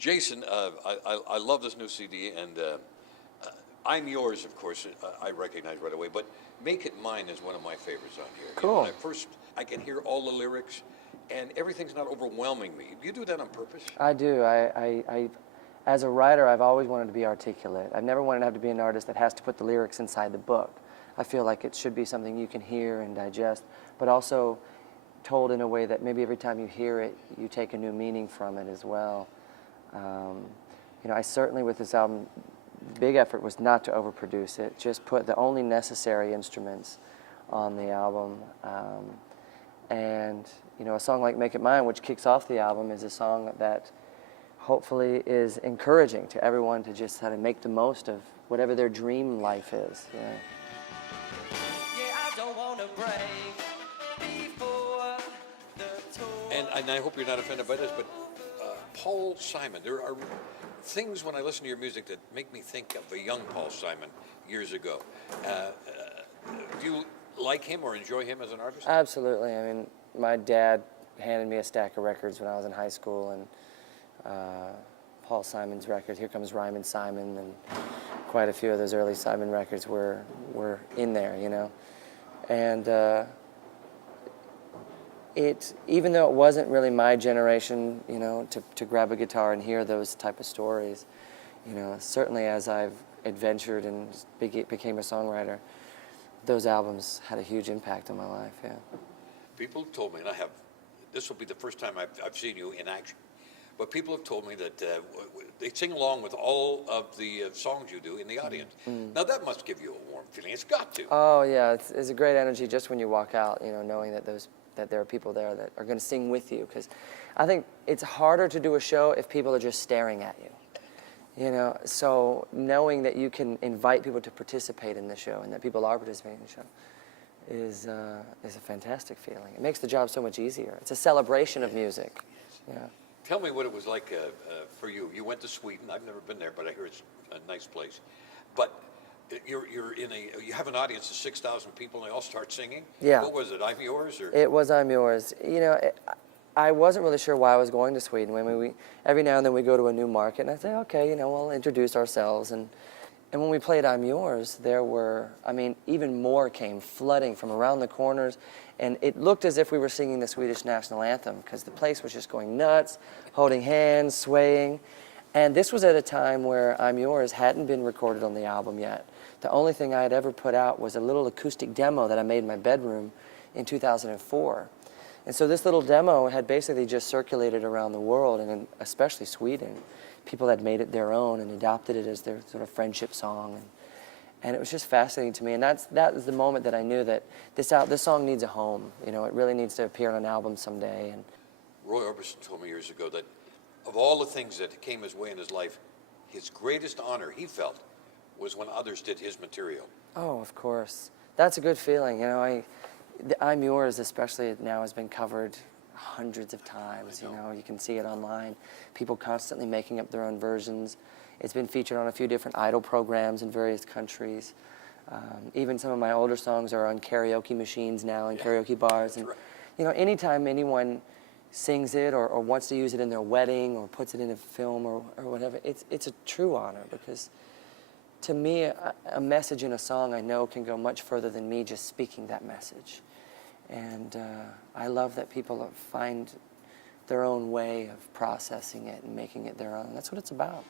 Jason, I love this new CD, and I'm Yours, of course, I recognize right away, but Make It Mine is one of my favorites on here. Cool. You know, when I can hear all the lyrics, and everything's not overwhelming me. Do you do that on purpose? I do. As a writer, I've always wanted to be articulate. I've never wanted to have to be an artist that has to put the lyrics inside the book. I feel like it should be something you can hear and digest, but also told in a way that maybe every time you hear it, you take a new meaning from it as well. You know, I certainly, with this album, the big effort was not to overproduce it, just put the only necessary instruments on the album. And, you know, a song like Make It Mine, which kicks off the album, is a song that hopefully is encouraging to everyone to just kind of make the most of whatever their dream life is. Yeah. Yeah, I don't want to break before the tour. And I hope you're not offended by this, but Paul Simon, there are things when I listen to your music that make me think of a young Paul Simon years ago. Do you like him or enjoy him as an artist? Absolutely. I mean, my dad handed me a stack of records when I was in high school, and Paul Simon's record, Here Comes Ryman Simon, and quite a few of those early Simon records were in there, you know. And even though it wasn't really my generation, you know, to grab a guitar and hear those type of stories, you know, certainly as I've adventured and became a songwriter, those albums had a huge impact on my life, yeah. People told me, and this will be the first time I've seen you in action, but people have told me that they sing along with all of the songs you do in the audience. Now that must give you a warm feeling. It's got to. Oh yeah, it's a great energy just when you walk out, you know, knowing that there are people there that are going to sing with you. Because I think it's harder to do a show if people are just staring at you. You know, so knowing that you can invite people to participate in the show and that people are participating in the show is a fantastic feeling. It makes the job so much easier. It's a celebration of music. Yeah. Tell me what it was like for you. You went to Sweden. I've never been there, but I hear it's a nice place. But you have an audience of 6,000 people, and they all start singing. Yeah. What was it? I'm Yours, or? It was I'm Yours. You know, I wasn't really sure why I was going to Sweden. Every now and then we go to a new market, and I say, okay, you know, we'll introduce ourselves. And when we played I'm Yours, there were, I mean, even more came flooding from around the corners. And it looked as if we were singing the Swedish national anthem, because the place was just going nuts, holding hands, swaying. And this was at a time where I'm Yours hadn't been recorded on the album yet. The only thing I had ever put out was a little acoustic demo that I made in my bedroom in 2004. And so this little demo had basically just circulated around the world, and especially Sweden. People had made it their own and adopted it as their sort of friendship song. And it was just fascinating to me. And that was the moment that I knew that this song needs a home. You know, it really needs to appear on an album someday. And Roy Orbison told me years ago that of all the things that came his way in his life, his greatest honor, he felt, was when others did his material. Oh, of course. That's a good feeling. You know, I'm Yours, especially now, has been covered hundreds of times. You know, you can see it online. People constantly making up their own versions. It's been featured on a few different Idol programs in various countries. Even some of my older songs are on karaoke machines now in karaoke bars. And you know, anytime anyone sings it or wants to use it in their wedding or puts it in a film or whatever, it's a true honor, because to me, a message in a song I know can go much further than me just speaking that message. And I love that people find their own way of processing it and making it their own. That's what it's about.